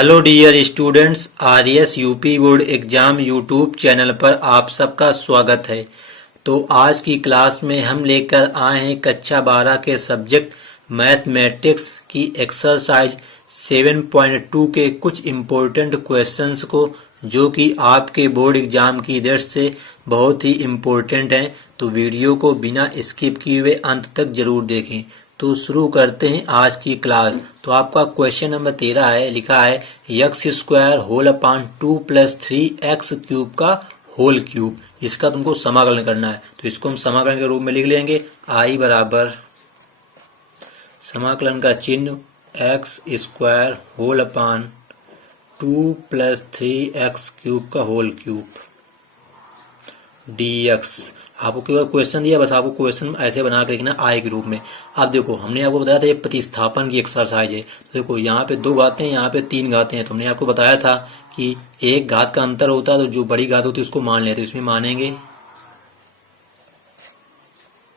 Hello dear students, RS UP board exam YouTube channel पर आप सबका स्वागत है। तो आज की क्लास में हम लेकर आए हैं कक्षा 12 के सब्जेक्ट मैथमेटिक्स की एक्सरसाइज 7.2 के कुछ इम्पोर्टेंट क्वेश्चंस को, जो कि आपके बोर्ड एग्जाम की दृष्टि से बहुत ही इम्पोर्टेंट हैं। तो वीडियो को बिना स्किप किए हुए अंत तक जरूर देखें। तो शुरू करते हैं आज की क्लास। तो आपका क्वेश्चन नंबर 13 है, लिखा है X square whole upon 2 plus 3x cube का होल क्यूब। इसका तुमको समाकलन करना है। तो इसको हम समाकलन के रूप में लिख लेंगे। आई बराबर समाकलन का चिन्ह X square whole upon 2 plus 3x cube का होल क्यूब dx। आपको केवल क्वेश्चन दिया, बस आपको क्वेश्चन ऐसे बना के लिखना आई के रूप में। अब देखो, हमने आपको बताया था ये प्रतिस्थापन की एक्सरसाइज है। तो देखो, यहाँ पे 2 घातें हैं, यहाँ पे 3 घातें हैं। तो हमने आपको बताया था कि एक घात का अंतर होता है, तो जो बड़ी घात होती है उसको मान लेते हैं। इसमें मानेंगे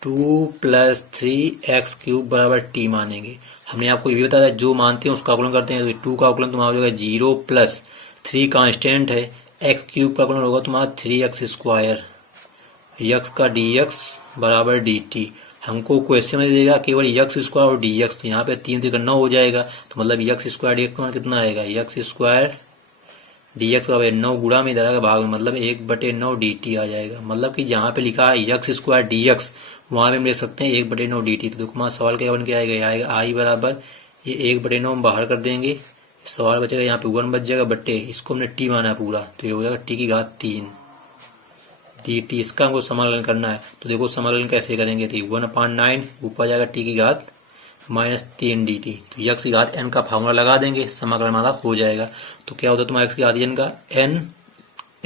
2 प्लस 3x क्यूब बराबर t मानेंगे। हमने आपको ये भी बताया था, जो मानते हैं उसका अवकलन करते हैं। तो 2 का अवकलन तुम्हारा हो जाएगा 0 प्लस 3 कांस्टेंट है, x क्यूब का अवकलन होगा तुम्हारा 3x स्क्वायर, यक्स का dx बराबर dt। हमको क्वेश्चन में देगा केवल यक्स स्क्वायर और dx। तो यहाँ पे 3 से 9 हो जाएगा। तो मतलब यक्स स्क्वायर dx का कितना आएगा, यक्स स्क्वायर dx बराबर 9 गुणा में इधर आएगा भाग में, मतलब 1/9 dt आ जाएगा। मतलब कि जहाँ पे लिखा है यक्स स्क्वायर dx, वहाँ पे हम लिख सकते हैं 1/9 dt। तो देखो हमारा सवाल क्या बन के आएगा आई बराबर ये 1/9 हम बाहर कर देंगे, सवाल बचेगा यहाँ पे 1 बच जाएगा बट्टे, इसको हमने t माना है पूरा, तो ये हो जाएगा t की घात 3 dt। इसका हमको समाकलन करना है। तो देखो समाकलन कैसे करेंगे, तो 1/9 ऊपर जाएगा t की घात -3 dt। तो यक्स की घात n का फार्मूला लगा देंगे, समाकलन हमारा हो जाएगा। तो क्या होता है तुम्हारा x की घात n का n,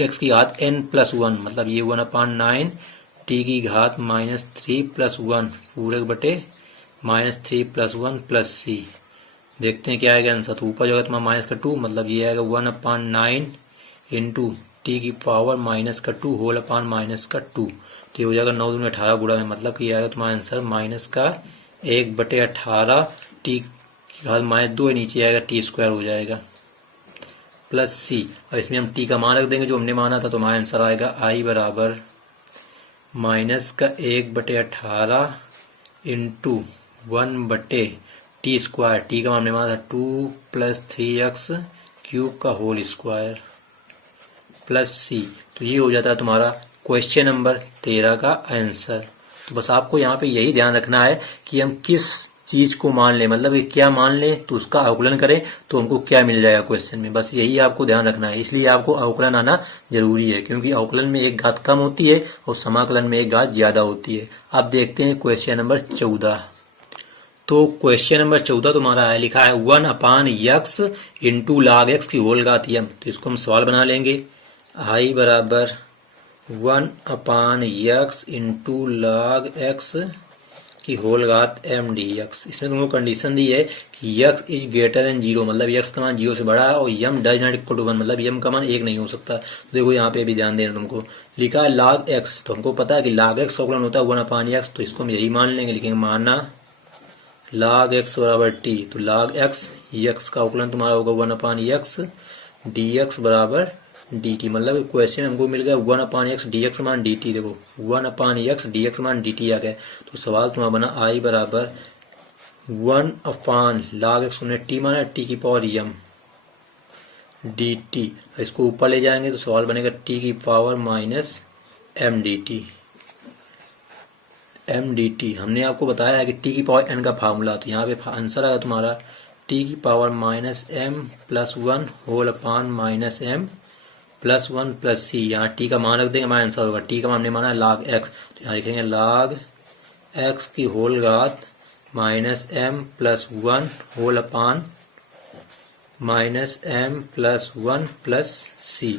x की घात n प्लस 1, मतलब ये 1/9 t की घात -3 प्लस 1 पूरे बटे -3 प्लस 1 प्लस c। देखते हैं क्या आएगा आंसर। तो ऊपर जाएगा तुम्हारा माइनस का 2, मतलब ये आएगा 1/9 इंटू टी की पावर -2 होल अपान -2। तो ये हो जाएगा 9 दूनी 18 गुणा में, मतलब कि आएगा तुम्हारा आंसर -1/18 टी की घात -2 है, नीचे आएगा टी स्क्वायर हो जाएगा प्लस सी। और इसमें हम टी का मान रख देंगे जो हमने माना था। तो हमारा आंसर आएगा आई बराबर -1/18 इंटू 1/टी स्क्वायर। टी का मान हमने माना था 2 प्लस 3x क्यूब का होल स्क्वायर प्लस सी। तो ये हो जाता है तुम्हारा क्वेश्चन नंबर 13 का आंसर। तो बस आपको यहाँ पे यही ध्यान रखना है कि हम किस चीज को मान लें, मतलब कि क्या मान लें तो उसका अवकलन करें तो हमको क्या मिल जाएगा क्वेश्चन में। बस यही आपको ध्यान रखना है। इसलिए आपको अवकलन आना जरूरी है, क्योंकि अवकलन में एक घात कम होती है और समाकलन में एक घात ज्यादा होती है। अब देखते हैं क्वेश्चन नंबर 14। तो क्वेश्चन नंबर 14 तुम्हारा है, लिखा है 1/x इंटू log x की होल घात m। तो इसको हम सवाल बना लेंगे। आई बराबर 1/x इंटू log x की होल घात m dx। इसमें तुमको कंडीशन दी है कि x इज ग्रेटर देन 0, मतलब x का मान 0 से बड़ा है, और m does not equal to 1, मतलब m का मान 1 नहीं हो सकता। देखो यहाँ पे भी ध्यान देना तुमको, लिखा है log x। तो हमको पता है कि log x का अवकलन होता है 1/x। तो इसको हम यही मान लेंगे, लिखेंगे माना log x बराबर t। तो log x का अवकलन तुम्हारा होगा 1/x dx बराबर dt। मतलब क्वेश्चन हमको मिल गया 1/x dx मान dt। देखो 1/x dx मान dt आ गया। तो सवाल तुम्हारा बना आई बराबर 1/log x हमने t माना, t की पावर m dt। इसको ऊपर ले जाएंगे तो सवाल बनेगा t की पावर -m dt। हमने आपको बताया है कि t की पावर n का फार्मूला। तो यहाँ पे आंसर आएगा तुम्हारा t की power -m plus 1 whole upon -m plus 1 plus C. यहाँ टी का मान रख देंगे, हमारा आंसर होगा टी का मान हमने माना है log x। तो यहाँ लिखेंगे log x की होल घात -m plus 1 whole upon -m plus 1 plus C.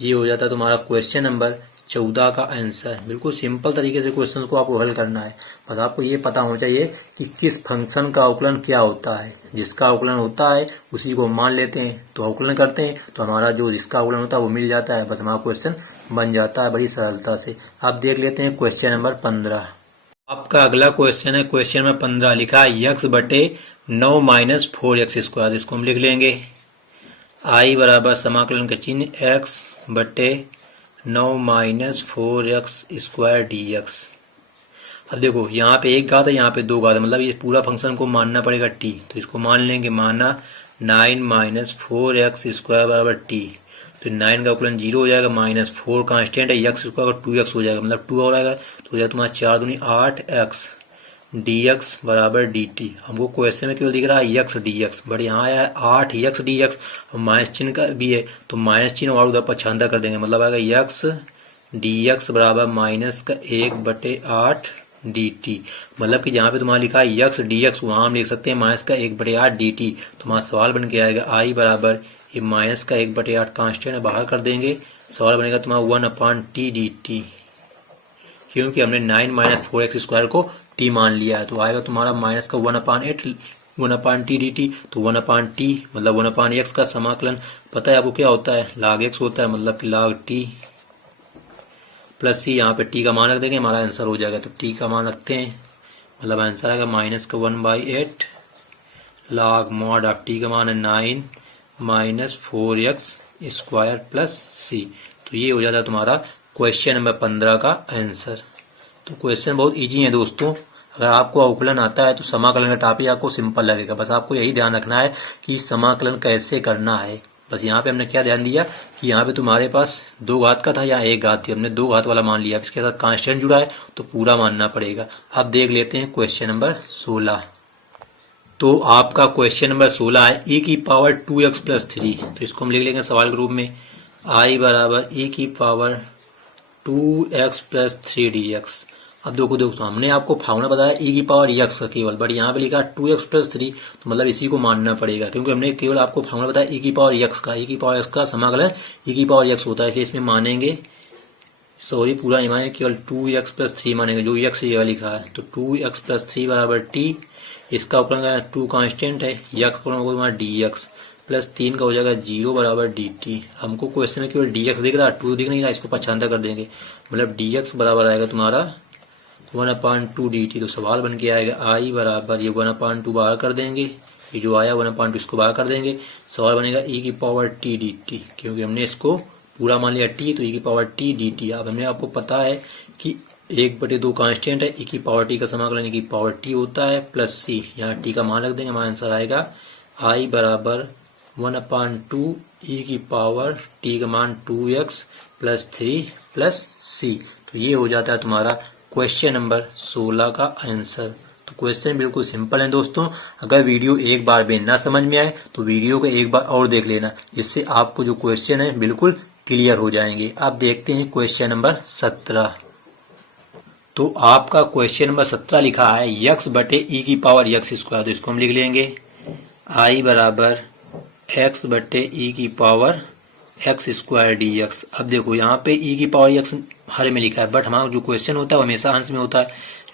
ये हो जाता है तुम्हारा क्वेश्चन नंबर 14 का आंसर। बिल्कुल सिंपल तरीके से क्वेश्चन को आपको हल करना है। बस आपको ये पता होना चाहिए कि किस फंक्शन का अवकलन क्या होता है। जिसका अवकलन होता है उसी को मान लेते हैं, तो अवकलन करते हैं तो हमारा जो जिसका अवकलन होता है वो मिल जाता है। बस हमारा क्वेश्चन बन जाता है बड़ी सरलता से। अब देख लेते हैं क्वेश्चन नंबर 15। आपका अगला क्वेश्चन है क्वेश्चन नंबर 15, लिखा है x/9 - 4x स्क्वायर। इसको हम लिख लेंगे आई बराबर समाकलन का चिन्ह एक्स बटे 9 माइनस 4x² dx। अब देखो यहाँ पे एक घात है, यहाँ पे दो घात है, मतलब ये पूरा फंक्शन को मानना पड़ेगा t। तो इसको मान लेंगे, माना 9 माइनस 4x² बराबर t। तो 9 का अवकलन 0 हो जाएगा, माइनस 4 कांस्टेंट है, x स्क्वायर का 2x हो जाएगा, मतलब 2 हो जाएगा। तो हो जाएगा तुम्हारा 4 दूनी 8x dx बराबर dt। हमको क्वेश्चन में केवल दिख रहा है x dx, बट यहाँ आया है 8x dx और माइनस चिन्ह का भी है, तो माइनस चिन्ह और उधर पक्षांतर कर देंगे, मतलब आएगा x dx बराबर माइनस का 1/8 dt। मतलब कि जहाँ पे तुम्हारा लिखा है x dx वहाँ हम लिख सकते हैं माइनस का 1/8 dt। तुम्हारा सवाल बन के आएगा आई बराबर ये माइनस का 1/8 कांस्टेंट बाहर कर देंगे, सवाल बनेगा तुम्हारा 1/t dt, क्योंकि हमने 9 माइनस 4x² को t मान लिया है। तो आएगा तुम्हारा माइनस का 1/8 1/t dt। तो 1/t मतलब 1/x का समाकलन पता है आपको क्या होता है, log x होता है, मतलब कि log t प्लस c। यहाँ पे t का मान रख देंगे, हमारा आंसर हो जाएगा। तो t का मान रखते हैं, मतलब आंसर आएगा माइनस का 1/8 log mod ऑफ t का मान है 9 माइनस 4x² प्लस c। तो ये हो जाता है तुम्हारा क्वेश्चन नंबर 15 का आंसर। तो क्वेश्चन बहुत इजी है दोस्तों, अगर आपको अवकलन आता है तो समाकलन का टॉपिक आपको सिंपल लगेगा। बस आपको यही ध्यान रखना है कि समाकलन कैसे करना है। बस यहाँ पे हमने क्या ध्यान दिया कि यहाँ पे तुम्हारे पास दो घात का था, यहाँ एक घात थी, हमने दो घात वाला मान लिया, इसके साथ कांस्टेंट जुड़ा है तो पूरा मानना पड़ेगा। अब देख लेते हैं क्वेश्चन नंबर 16। तो आपका क्वेश्चन नंबर 16 है e की पावर 2x प्लस 3। तो इसको हम लिख लेंगे सवाल के रूप में, आई बराबर e की पावर 2x प्लस 3 dx। अब देखो दोस्तों हमने आपको फार्मूला बताया e की पावर x का केवल, बट यहाँ पे लिखा 2x प्लस 3, तो मतलब इसी को मानना पड़ेगा, क्योंकि हमने केवल आपको फार्मूला बताया e की पावर x का। e की पावर x का समाकलन e की पावर x होता है, इसलिए इसमें मानेंगे, सॉरी पूरा नहीं मानेंगे, केवल 2x प्लस 3 मानेंगे, जो x ये लिखा है। तो 2x प्लस 3 बराबर t, इसका अवकलन 2 कांस्टेंट है, x का अवकलन dx प्लस 3 का हो जाएगा 0 बराबर dt। हमको क्वेश्चन में केवल dx दिख रहा है, 2 दिख नहीं रहा, इसको पक्षांतर कर देंगे, मतलब dx बराबर आएगा तुम्हारा 1/2 dt। तो सवाल बन के आएगा आई बराबर ये 1/2 बाहर कर देंगे, ये जो आया 1/2 इसको बाहर कर देंगे, सवाल बनेगा e की पावर t dt, क्योंकि हमने इसको पूरा मान लिया t, तो e की पावर t dt। अब हमने आपको पता है कि 1/2 कांस्टेंट है, e की पावर t का समाकलन e की पावर t होता है प्लस c। यहाँ t का मान रख देंगे, हमारा आंसर आएगा आई बराबर 1/2 e की पावर t का मान 2x प्लस 3 प्लस c। तो ये हो जाता है तुम्हारा क्वेश्चन नंबर 16 का आंसर। तो क्वेश्चन बिल्कुल सिंपल है दोस्तों। अगर वीडियो एक बार में ना समझ में आए तो वीडियो को एक बार और देख लेना, जिससे आपको जो क्वेश्चन है बिल्कुल क्लियर हो जाएंगे। अब देखते हैं क्वेश्चन नंबर 17। तो आपका क्वेश्चन नंबर 17 लिखा है x बटे e की पावर x²। तो इसको हम लिख लेंगे आई बराबर x बटे e की पावर x² dx। अब देखो यहाँ पे e की पावर x हर में लिखा है, बट हमारा जो क्वेश्चन होता है वो हमेशा अंश में होता है,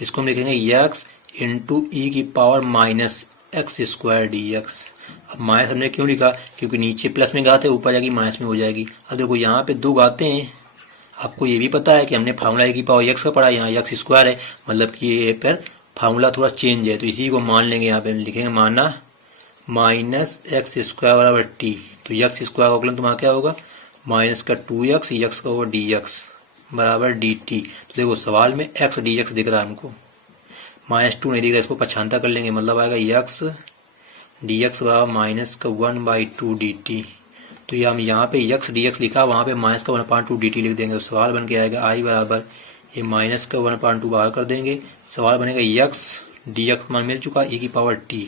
इसको हम लिखेंगे x इंटू e की पावर माइनस x² dx। अब माइनस हमने क्यों लिखा, क्योंकि नीचे प्लस में घात है, ऊपर जाएगी माइनस में हो जाएगी। अब देखो यहाँ पे दो घातें हैं, आपको ये भी पता है कि हमने फार्मूला e की पावर x का पढ़ा, यहाँ x² है, मतलब कि ये पर फार्मूला थोड़ा चेंज है, तो इसी को मान लेंगे। यहाँ पे लिखेंगे माना माइनस x² बराबर t। तो x² का अवकलन तुम्हारा क्या होगा, माइनस का 2x, x का होगा dx बराबर dt। तो देखो सवाल में x dx दिख रहा है हमको, -2 नहीं दिख रहा, इसको पक्षांतर कर लेंगे, मतलब आएगा x dx बराबर माइनस का 1/2 dt। तो ये हम यहाँ पे x dx लिखा, वहाँ पे माइनस का 1/2 dt लिख देंगे। तो सवाल बन के आएगा आई बराबर ये माइनस का 1/2 बाहर कर देंगे, सवाल बनेगा x dx मान मिल चुका e की पावर t,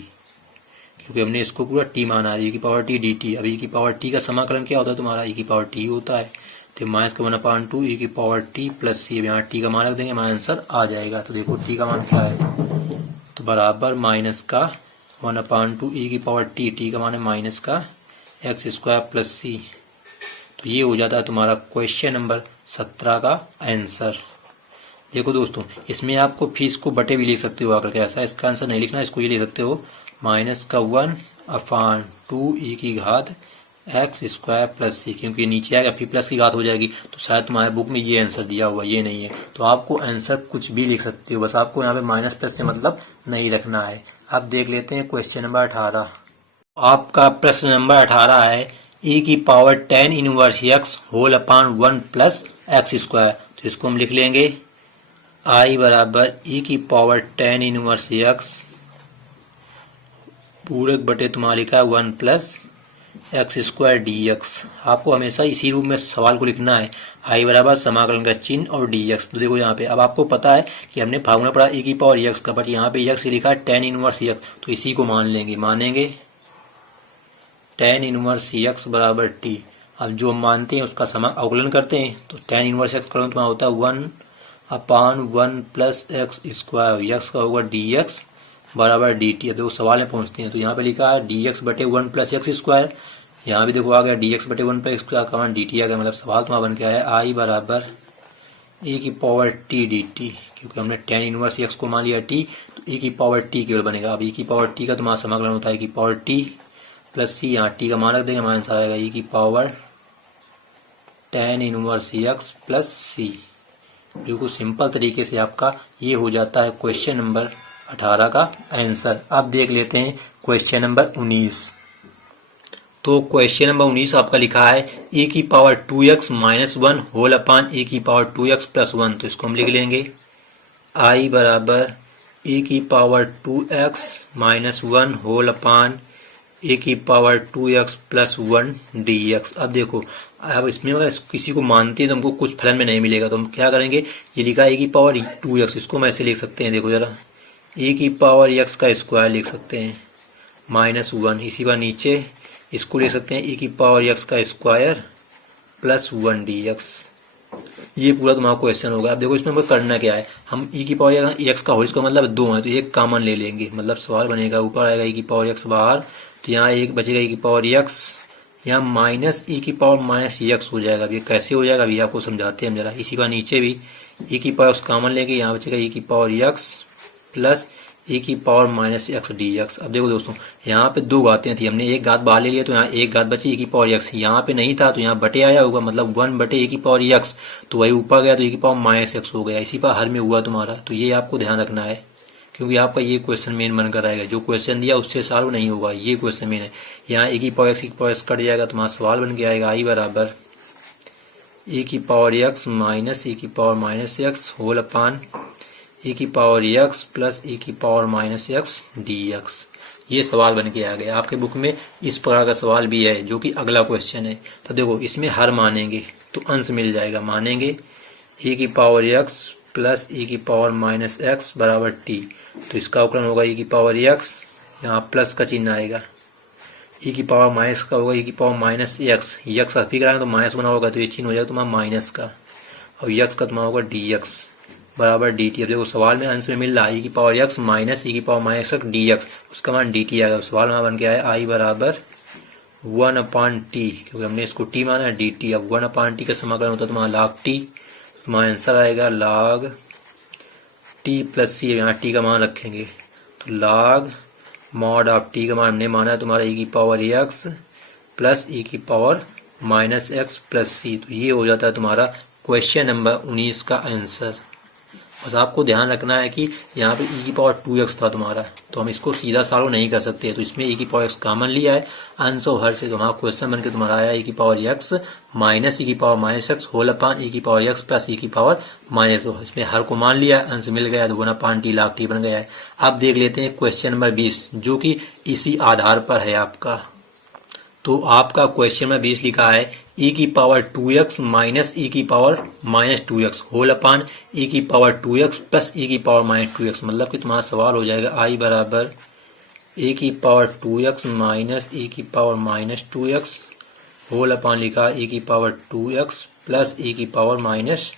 क्योंकि हमने इसको पूरा t माना है, e की पावर t dt। अब e की पावर t का समाकलन क्या होता है तुम्हारा, e की पावर t होता है, तो माइनस का 1/2 e की पावर t प्लस c। यहाँ t का मान रख देंगे, हमारा आंसर आ जाएगा। तो देखो t का मान क्या है, तो बराबर माइनस का 1/2 e की पावर t का मान है माइनस का x² प्लस c। तो ये हो जाता है तुम्हारा क्वेश्चन नंबर 17 का आंसर। देखो दोस्तों इसमें आपको फीस को बटे भी लिख सकते हो आकर के, ऐसा इसका आंसर नहीं लिखना, इसको ये लिख सकते हो माइनस का 1/2 e की घात x² प्लस c, क्योंकि नीचे आएगा फिर प्लस की घात हो जाएगी, तो शायद तुम्हारे बुक में ये आंसर दिया हुआ, ये नहीं है। तो आपको आंसर कुछ भी लिख सकते हो, बस आपको यहाँ पे माइनस प्लस से मतलब नहीं रखना है। अब देख लेते हैं क्वेश्चन नंबर 18। आपका प्रश्न नंबर 18 है ई की power ten inverse X whole upon 1 plus X square. तो इसको हम लिख लेंगे आई बराबर ई की पावर टेन इनवर्स एक्स पूरक बटे तुम्हारा लिखा है 1 plus X square D x. आपको हमेशा इसी रूप में सवाल को लिखना है, आई बराबर समाकलन का चिन्ह और डी एक्स। तो देखो यहाँ पे अब आपको पता है कि हमने फार्मूला पढ़ा ई की पावर एक्स का, बट यहाँ पे एक्स लिखा है टेन इनवर्स एक्स, तो इसी को मानेंगे टेन इनवर्स एक्स बराबर टी। अब जो हम मानते हैं उसका अवकलन करते हैं, तो टेन इनवर्स एक्स करें तो होता है 1 अपान 1 प्लस एक्स स्क्वायर, एक्स का होगा डी एक्स बराबर डी टी। अब देखो सवाल में पहुंचते हैं, तो यहाँ पे लिखा है डी एक्स बटे 1 प्लस एक्स स्क्वायर, यहाँ भी देखो आ गया डी एक्स बटे 1 प्लस एक्स का डी टी आ गया। मतलब सवाल तुम्हारा बन के आया आई बराबर ए की पावर टी डी टी, क्योंकि हमने टेन इनवर्स एक्स को मान लिया टी, तो ए की पावर टी केवल बनेगा। अब ए की पावर टी का तुम्हारा समाकलन होता है ए की पावर टी प्लस सी, यहाँ टी का मान रख देंगे, हमारे आंसर आएगा ई की power ten inverse x plus C. बिल्कुल सिंपल तरीके से आपका ये हो जाता है क्वेश्चन नंबर 18 का आंसर। अब देख लेते हैं क्वेश्चन नंबर 19। तो क्वेश्चन नंबर 19 आपका लिखा है ए की power 2x minus 1 whole upon a की पावर 2x प्लस 1। तो इसको हम लिख लेंगे आई बराबर ए की power 2x minus 1 whole upon a की पावर 2x प्लस 1 dx। अब देखो अब इसमें अगर किसी को मानते हैं तो हमको कुछ फलन में नहीं मिलेगा, तो हम क्या करेंगे, ये लिखा है ए की पावर 2x, इसको हम ऐसे लिख सकते हैं, देखो जरा ए की पावर x का स्क्वायर लिख सकते हैं माइनस 1, इसी बार नीचे इसको लिख सकते हैं ए की पावर x का स्क्वायर प्लस 1 dx। ये पूरा तुम्हारा क्वेश्चन होगा। अब देखो इसमें हमको करना क्या है, हम e की पावर x का होल इसका मतलब 2 है, तो एक कॉमन ले लेंगे, मतलब सवाल बनेगा ऊपर आएगा e की पावर x बाहर, तो यहाँ एक बचेगा e की पावर x, यहाँ माइनस e की पावर माइनस x हो जाएगा। अब ये कैसे हो जाएगा अभी आपको समझाते हैं हम जरा। इसी का नीचे भी e की पावर कॉमन लेके यहाँ बचेगा e की पावर x प्लस e की power minus x D X. अब देखो दोस्तों यहाँ पे दो घातें थी, हमने एक घात बाहर ले लिया, तो यहाँ एक घात बची e की पावर x, यहाँ पे नहीं था तो यहाँ बटे आया होगा, मतलब 1 बटे e की पावर x, तो वही ऊपर गया तो e की पावर माइनस एक्स हो गया। इसी पर हर में हुआ तुम्हारा, तो ये आपको ध्यान रखना है, क्योंकि आपका ये क्वेश्चन मेन बनकर आएगा। जो क्वेश्चन दिया उससे सॉल्व नहीं होगा, ये क्वेश्चन मेन है। यहाँ e की पावर x कट जाएगा, तुम्हारा सवाल बन के आएगा आई बराबर e की पावर x माइनस e की power minus X whole upon e की पावर x प्लस e की पावर माइनस एक्स dx। ये सवाल बन के आ गया। आपके बुक में इस प्रकार का सवाल भी है जो कि अगला क्वेश्चन है। तो देखो इसमें हर मानेंगे तो अंश मिल जाएगा, मानेंगे e की पावर x प्लस e की पावर माइनस एक्स बराबर t, तो इसका अवकलन होगा e की पावर x, यहाँ प्लस का चिन्ह आएगा, e की पावर माइनस का होगा e की पावर माइनस एक्स, यक्स अभी कराएंगे तो माइनस बना होगा, तो ये चिन्ह हो जाएगा तुम्हारा माइनस का, और यक्स का तुम्हारा होगा dx बराबर डी टी। अब देखो सवाल में अंश में मिल रहा है e की पावर x माइनस e की पावर माइनस एक्स dx, उसका मान dt आएगा। सवाल में बन के आया आई बराबर 1 अपान टी, क्योंकि हमने इसको t माना है dt। अब 1 अपान टी का समाकलन होता है तुम्हारा लाग टी, तुम्हारा आंसर आएगा लाग टी प्लस सी, यहाँ टी का मान रखेंगे तो लाग मॉड ऑफ टी का मान हमने माना है तुम्हारा e की पावर x प्लस e की पावर माइनस एक्स प्लस सी। तो ये हो जाता है तुम्हारा क्वेश्चन नंबर 19 का आंसर। बस आपको ध्यान रखना है कि यहाँ पे e की पावर 2x था तुम्हारा, तो हम इसको सीधा सॉल्व नहीं कर सकते, तो इसमें e की पावर x कॉमन लिया है अंश और हर से, तो हमारा क्वेश्चन बनकर तुम्हारा आया e की पावर x माइनस e की power minus X whole upon e की पावर x प्लस e की पावर माइनस, इसमें हर को मान लिया, अंश मिल गया, तो 1 अपान टी लाख टी बन गया है। अब देख लेते हैं क्वेश्चन नंबर 20 जो कि इसी आधार पर है आपका। तो आपका क्वेश्चन में 20 लिखा है e की पावर 2x माइनस e की power minus 2x whole upon e की पावर 2x प्लस e की पावर माइनस 2x। मतलब कि तुम्हारा सवाल हो जाएगा आई बराबर e की पावर 2x माइनस e की power minus 2x whole upon लिखा e की पावर 2x प्लस e की पावर माइनस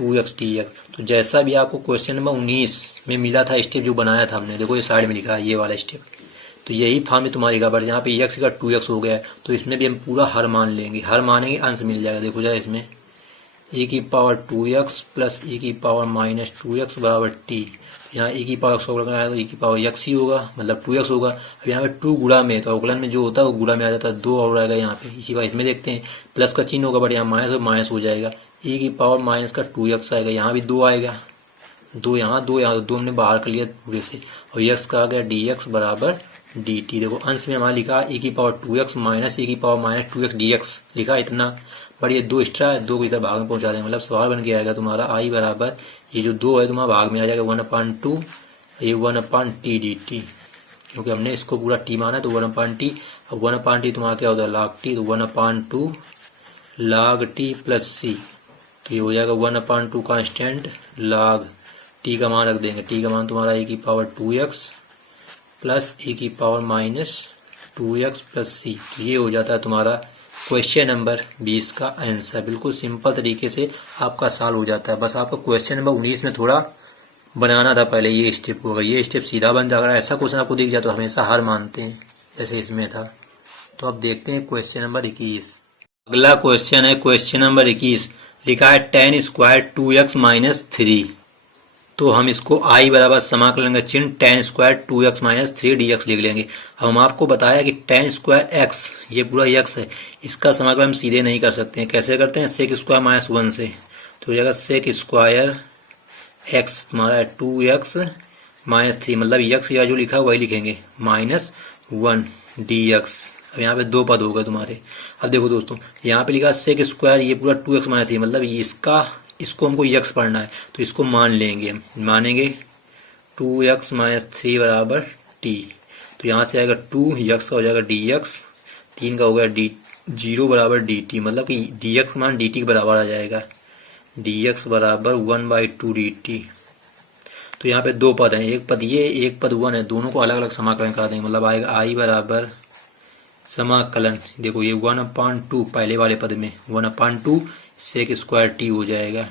2x dx। तो जैसा भी आपको क्वेश्चन नंबर 19 में मिला था स्टेप जो बनाया था हमने, देखो ये साइड में लिखा है ये वाला स्टेप, तो यही फॉर्म में तुम्हारी गड़बड़, यहाँ पे x का 2x हो गया, तो इसमें भी हम पूरा हर मान लेंगे, हर मानेंगे अंश मिल जाएगा। देखो जरा इसमें e की पावर 2x प्लस e की पावर माइनस 2x बराबर t, यहाँ e की पावर x लगाया तो e की पावर x ही होगा, मतलब 2x होगा। अब यहाँ पे 2 गुणा में, तो अवकलन में जो होता है वो गुणा में आ जाता है, 2 और आएगा यहाँ पे। इसी बार इसमें देखते हैं प्लस का चिन्ह होगा, बट यहाँ माइनस और माइनस हो जाएगा, e की पावर माइनस का 2x आएगा, यहाँ भी 2 आएगा, 2 यहाँ 2 यहाँ 2 हमने बाहर कर लिया पूरे से, और x का आ गया dx बराबर डी टी। देखो अंश में हमारा लिखा e की पावर 2x माइनस e की पावर माइनस 2x dx लिखा इतना, पर ये 2 एक्स्ट्रा है, 2 को इधर भाग में पहुंचा देंगे, मतलब सवाल बन के आएगा तुम्हारा आई बराबर ये जो 2 है तुम्हारा भाग में आ जाएगा 1/2, ये 1/t डी टी, क्योंकि हमने इसको पूरा टी माना है तो 1/t। अब 1/t तुम्हारा क्या होता है log t, तो 1/2 log t प्लस सी, तो ये हो जाएगा 1/2 कांस्टेंट log t का मान रख देंगे, t का मान तुम्हारा e की पावर 2x प्लस e की पावर माइनस 2x प्लस सी। तो ये हो जाता है तुम्हारा क्वेश्चन नंबर 20 का आंसर। बिल्कुल सिंपल तरीके से आपका सॉल्व हो जाता है। बस आपको क्वेश्चन नंबर 19 में थोड़ा बनाना था पहले ये स्टेप को। अगर ये स्टेप सीधा बन जाए, अगर ऐसा क्वेश्चन आपको दिख जाए तो हमेशा हार मानते हैं, जैसे इसमें था। तो अब देखते हैं क्वेश्चन नंबर 21। अगला क्वेश्चन है क्वेश्चन नंबर 21, लिखा है tan स्क्वायर 2x माइनस 3। तो हम इसको आई बराबर समाकलन का चिन्ह tan square 2x minus 3 dx लिख लेंगे। अब हम आपको बताया कि tan स्क्वायर x, ये पूरा x है, इसका समाकलन हम सीधे नहीं कर सकते हैं। कैसे करते हैं, सेक स्क्वायर माइनस 1 से। तो हो जाएगा सेक स्क्वायर x तुम्हारा है 2x माइनस 3, मतलब x या जो लिखा है वही लिखेंगे, माइनस 1 dx। अब यहाँ पे 2 पद हो गए तुम्हारे। अब देखो दोस्तों, यहाँ पे लिखा सेक स्क्वायर, ये पूरा 2x माइनस 3, मतलब इसको हमको x पढ़ना है, तो इसको मान लेंगे, मानेंगे 2x माइनस 3 बराबर t। तो यहाँ से आएगा 2x का हो जाएगा dx, 3 का हो गया d 0 बराबर dt, मतलब कि dx मान dt के बराबर आ जाएगा, dx बराबर 1/2 dt। तो यहाँ पे 2 पद हैं, एक पद ये, एक पद 1 है, दोनों को अलग अलग समाकलन कर देंगे, मतलब आएगा i बराबर समाकलन, देखो ये 1/2 पहले वाले पद में 1/2 सेक स्क्वायर टी हो जाएगा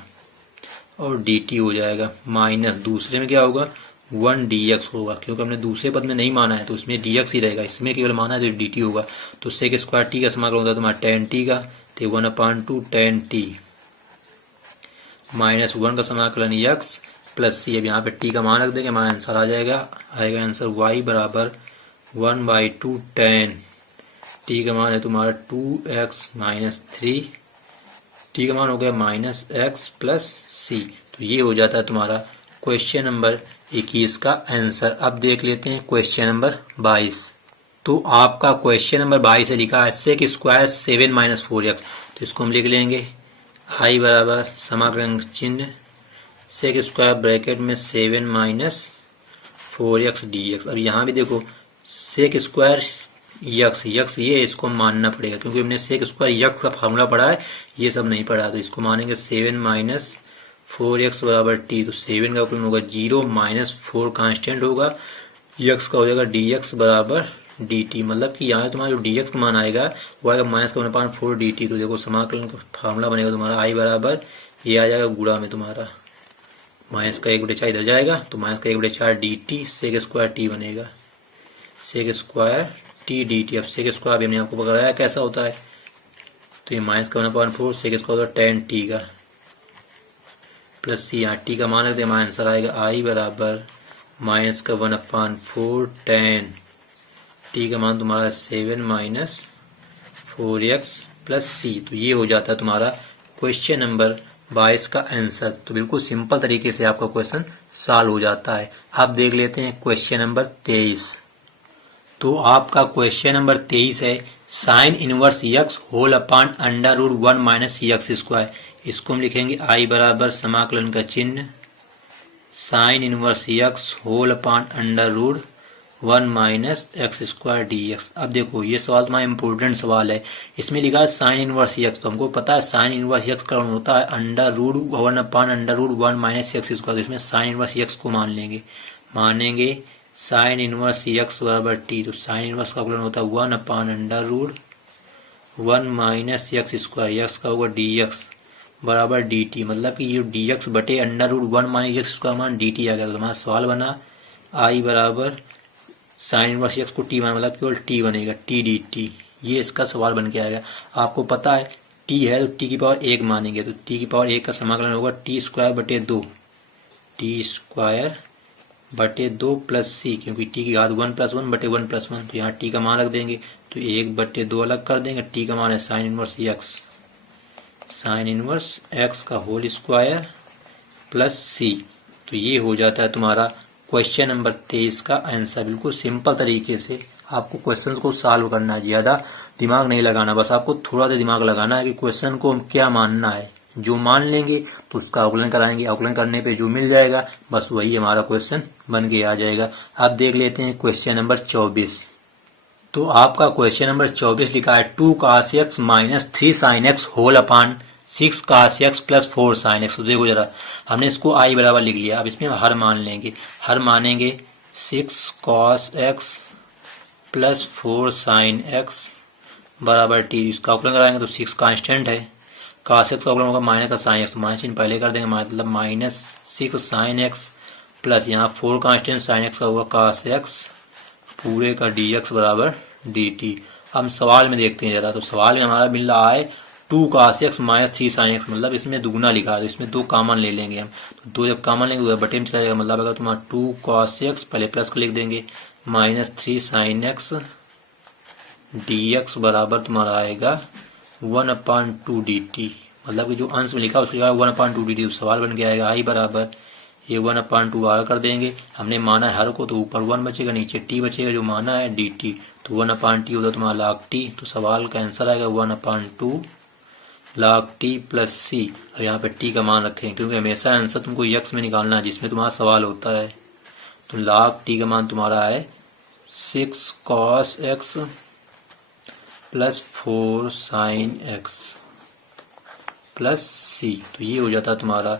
और डी टी हो जाएगा, माइनस दूसरे में क्या होगा 1 dx होगा, क्योंकि हमने दूसरे पद में नहीं माना है तो उसमें dx ही रहेगा, इसमें केवल माना है तो dt होगा। तो सेक स्क्वायर टी का समाकलन होता है तुम्हारा tan t का, तो 1/2 tan t माइनस 1 का समाकलन x प्लस सी। अब यहाँ पे t का मान रख देंगे, हमारा आंसर आ जाएगा, आएगा आंसर y बराबर 1/2 tan t का मान है तुम्हारा 2x माइनस 3, टी का मान हो गया माइनस एक्स प्लस सी। तो ये हो जाता है तुम्हारा क्वेश्चन नंबर 21 का आंसर। अब देख लेते हैं क्वेश्चन नंबर 22। तो आपका क्वेश्चन नंबर 22 है, लिखा है सेक स्क्वायर 7 माइनस 4x। तो इसको हम लिख लेंगे आई बराबर समाकलन चिन्ह सेक स्क्वायर ब्रैकेट में 7 माइनस 4x dx। अब यहाँ भी देखो सेक स्क्वायर यक्स ये इसको मानना पड़ेगा, क्योंकि हमने सेक स्क्वायर यक्स का फार्मूला पढ़ा है, ये सब नहीं पढ़ा, तो इसको मानेंगे 7 माइनस 4x बराबर टी। तो 7 का उपयोग होगा 0 माइनस 4 कांस्टेंट होगा, यक्स का हो जाएगा dx बराबर dt, मतलब कि यहाँ तुम्हारा जो dx का मान आएगा वो आएगा माइनस का 1/4 dt। तो देखो समाकलन का फार्मूला बनेगा तुम्हारा आई बराबर, ये आ जाएगा गुणा में तुम्हारा माइनस का 1/4 इधर जाएगा, तो माइनस का 1/4 dt सेक स्क्वायर टी बनेगा, sec square T D T. अब सेक स्क्वायर भी हमने आपको बताया कैसा होता है, तो ये माइनस का 1/4 सेक स्क्वायर होता है tan टी का प्लस सी, यहाँ टी का मान रखते हैं, हमारा आंसर आएगा आई बराबर माइनस का 1/4 tan टी का मान तुम्हारा 7 माइनस 4x प्लस सी। तो ये हो जाता है तुम्हारा क्वेश्चन नंबर 22 का आंसर। तो बिल्कुल सिंपल तरीके से आपका क्वेश्चन सॉल्व हो जाता है। अब देख लेते हैं क्वेश्चन नंबर 23। तो आपका क्वेश्चन नंबर 23 है sine inverse X whole upon under root 1 minus X square. इसको हम लिखेंगे आई बराबर समाकलन का चिन्ह sine inverse X whole upon under root 1 minus X square D X. अब देखो ये सवाल तुम्हारा इंपॉर्टेंट सवाल है, इसमें लिखा है साइन इनवर्स यक्स, तो हमको पता है साइन इनवर्स यक्स का होता है under root 1 upon under root 1 minus X square. तो इसमें साइन इनवर्स यक्स को मानेंगे साइन इनवर्स यक्स बराबर टी। तो साइन इनवर्स का अवकलन होता है 1 upon under root 1 minus X square, X का होगा डी एक्स बराबर डी टी, मतलब कि ये डी एक्स बटे under root 1 minus X square मान डी टी आ गया। तो हमारा सवाल बना आई बराबर साइन इनवर्स एक्स को टी माना, मतलब केवल टी बनेगा, टी डी टी, ये इसका सवाल बन के आएगा। आपको पता है टी है तो टी की पावर 1 मानेंगे, तो टी की पावर 1 का समाकलन होगा टी स्क्वायर बटे 2, टी स्क्वायर बटे 2 प्लस सी, क्योंकि टी की घात 1 प्लस 1 बटे 1 प्लस 1, तो यहाँ टी का मान रख देंगे, तो 1 बटे 2 अलग कर देंगे, टी का मान है sine inverse x, sine inverse x का होल स्क्वायर प्लस सी। तो ये हो जाता है तुम्हारा क्वेश्चन नंबर 23 का आंसर। बिल्कुल सिंपल तरीके से आपको क्वेश्चन को सॉल्व करना है, ज़्यादा दिमाग नहीं लगाना, बस आपको थोड़ा सा दिमाग लगाना है कि क्वेश्चन को क्या मानना है। जो मान लेंगे तो उसका आकलन कराएंगे, आकलन करने पे जो मिल जाएगा बस वही हमारा क्वेश्चन बन के आ जाएगा। अब देख लेते हैं क्वेश्चन नंबर 24। तो आपका क्वेश्चन नंबर 24 लिखा है 2 cos x minus 3 sin x whole upon 6 cos x plus 4 sin x। तो देखो जरा, हमने इसको i बराबर लिख लिया। अब इसमें हर मान लेंगे, हर मानेंगे 6 cos x plus 4 sin x बराबर t। इसका आकलन कराएंगे तो 6 कांस्टेंट है, cos x का आकलन होगा माइनस का sin x, माइनस चिन्ह पहले कर देंगे, मतलब माइनस 6 sin x प्लस यहाँ 4 कांस्टेंट sin x का होगा cos x पूरे का dx बराबर dt। हम सवाल में देखते हैं जरा, तो सवाल में हमारा मिल रहा है 2 cos x minus 3 sin x, मतलब इसमें दुगुना लिखा है, इसमें 2 कॉमन ले लेंगे हम। तो 2 जब कॉमन लेंगे तो बटे में चला जाएगा, मतलब अगर तुम्हारा 2 cos x पहले प्लस का लिख देंगे माइनस 3 sin x dx बराबर तुम्हारा आएगा 1/2 dt। मतलब कि जो अंश में लिखा उसको लिखा 1/2 dt। सवाल बन के आएगा i बराबर ये 1/2 बाहर कर देंगे, हमने माना है हर को तो ऊपर 1 बचेगा, नीचे t बचेगा, जो माना है dt, तो 1/t होता तुम्हारा log t। तो सवाल का आंसर आएगा 1/2 log t प्लस c। और यहाँ पे t का मान रखें क्योंकि हमेशा आंसर तुमको x में निकालना है जिसमें तुम्हारा सवाल होता है। तो log t का मान तुम्हारा है 6 cos x plus 4 sin x plus c। तो ये हो जाता है तुम्हारा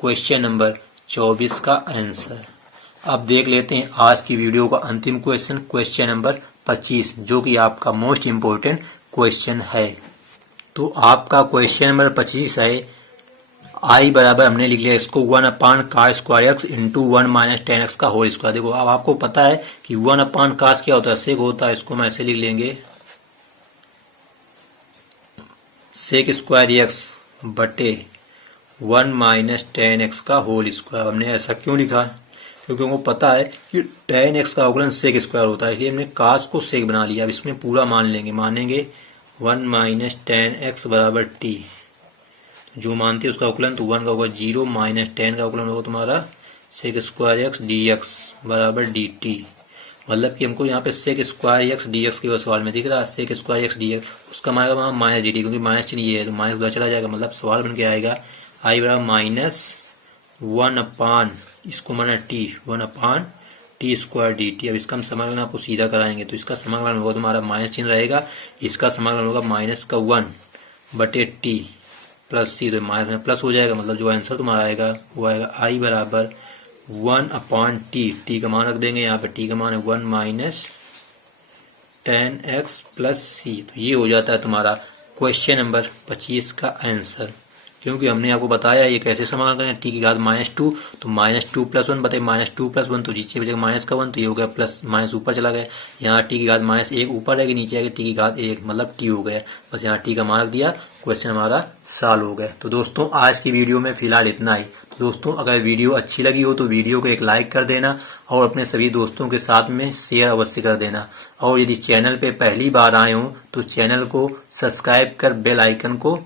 क्वेश्चन नंबर 24 का आंसर। अब देख लेते हैं आज की वीडियो का अंतिम क्वेश्चन, क्वेश्चन नंबर 25, जो कि आपका मोस्ट इम्पोर्टेंट क्वेश्चन है। तो आपका क्वेश्चन नंबर 25 है i बराबर हमने लिख लिया इसको 1/cos² x into 1 minus 10x का होल स्क्वायर। देखो अब आपको पता है कि 1/cos क्या होता है, सेक होता है, इसको हम ऐसे लिख लेंगे sec² x बटे 1 माइनस 10x का होल स्क्वायर। हमने ऐसा क्यों लिखा, क्योंकि हमको पता है कि 10x का अवकलन sec² होता है, इसलिए हमने cos को sec बना लिया। अब इसमें पूरा मान लेंगे, मानेंगे 1 माइनस 10x बराबर t। जो मानते हैं उसका अवकलन, तो 1 का होगा 0 माइनस 10 का अवकलन होगा तुम्हारा sec² x dx बराबर dt। मतलब कि हमको यहाँ पे sec² x dx के सवाल में दिख रहा है sec² x dx, उसका मानेगा माइनस dt, क्योंकि माइनस चिन्ह ये है तो माइनस उधर चला जाएगा। मतलब सवाल बन के आएगा i बराबर माइनस 1/, इसको माना t, 1/t² dt। अब इसका हम समाकलन आपको सीधा कराएंगे, तो इसका समाकलन होगा तुम्हारा माइनस चिन्ह रहेगा, इसका समाकलन होगा माइनस का 1 बटे t प्लस c, तो माइनस में प्लस हो जाएगा। मतलब जो आंसर तुम्हारा आएगा वो आएगा i बराबर 1/t, t का मान रख देंगे यहाँ पे, t का मान है 1 माइनस 10x प्लस c। तो ये हो जाता है तुम्हारा क्वेश्चन नंबर 25 का आंसर। क्योंकि हमने आपको बताया ये कैसे समाकलन करें, टी की घात -2, तो -2 + 1 बटे -2 + 1, तो नीचे बचेगा माइनस का 1, तो ये हो गया प्लस, माइनस ऊपर चला गया। यहाँ टी की घात -1 ऊपर रहेगी, नीचे आएगी टी की घात 1, मतलब टी हो गया। बस यहाँ टी का मान रख दिया, क्वेश्चन हमारा सॉल्व हो गया। तो दोस्तों आज की वीडियो में फिलहाल इतना ही। दोस्तों अगर वीडियो अच्छी लगी हो तो वीडियो को एक लाइक कर देना और अपने सभी दोस्तों के साथ में शेयर अवश्य कर देना। और यदि चैनल पे पहली बार आए हो तो चैनल को सब्सक्राइब कर बेल आइकन को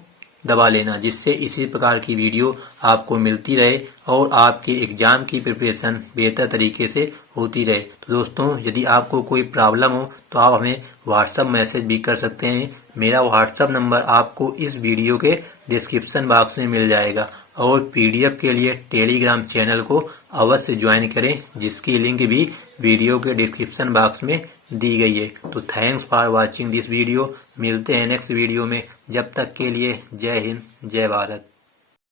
दबा लेना, जिससे इसी प्रकार की वीडियो आपको मिलती रहे और आपके एग्जाम की प्रिपरेशन बेहतर तरीके से होती रहे। तो दोस्तों यदि आपको कोई प्रॉब्लम हो तो आप हमें व्हाट्सएप मैसेज भी कर सकते हैं। मेरा व्हाट्सएप नंबर आपको इस वीडियो के डिस्क्रिप्शन बॉक्स में मिल जाएगा। और पीडीएफ के लिए टेलीग्राम चैनल को अवश्य ज्वाइन करें, जिसकी लिंक भी वीडियो के डिस्क्रिप्शन बॉक्स में दी गई है। तो thanks for watching this video. मिलते हैं नेक्स्ट वीडियो में, जब तक के लिए जय हिंद जय भारत।